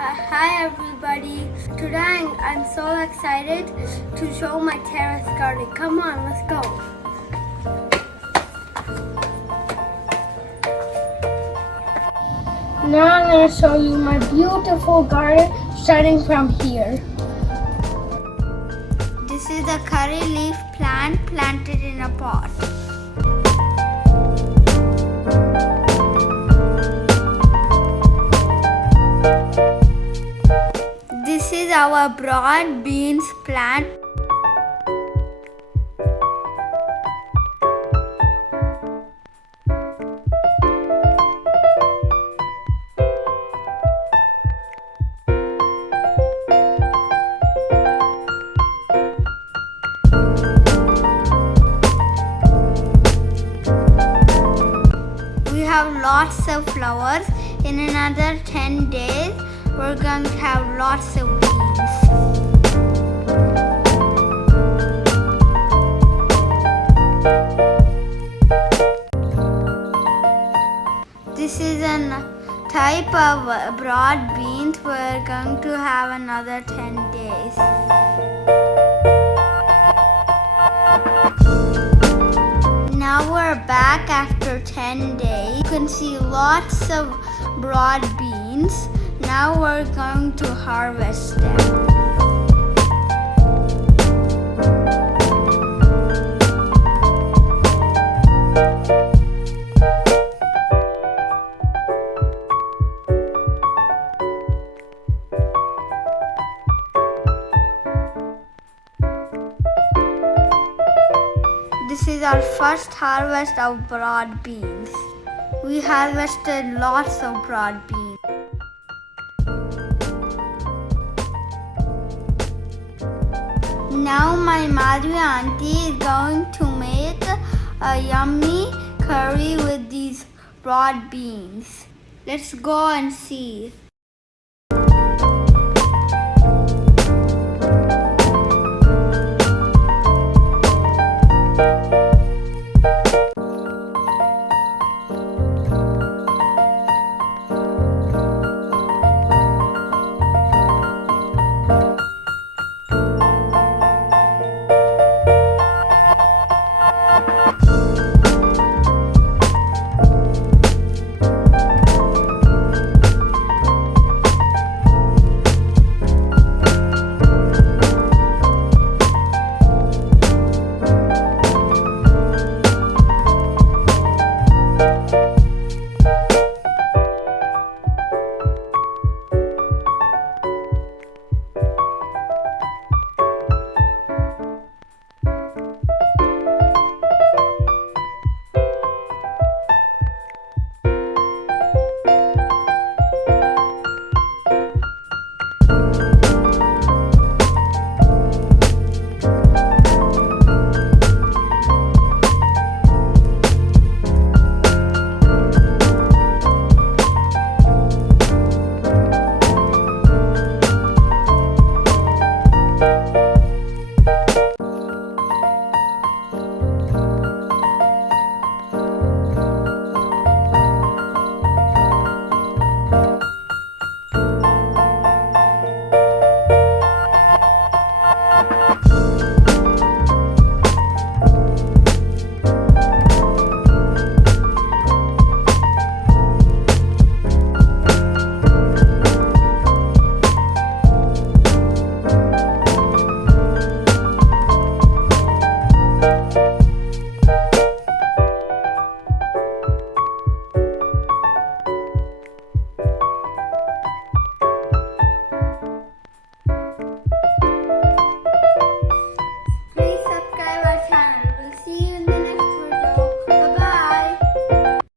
Hi everybody. Today I'm so excited to show my terrace garden. Come on, let's go. Now I'm going to show you my beautiful garden starting from here. This is a curry leaf plant planted in a pot. This is our broad beans plant. We have lots of flowers. In another 10 days, we're going to have lots of beans. This is a type of broad beans. We're going to have another 10 days. Now we're back after 10 days. You can see lots of broad beans. Now we're going to harvest them. This is our first harvest of broad beans. We harvested lots of broad beans. Now my Madhuri auntie is going to make a yummy curry with these broad beans. Let's go and see.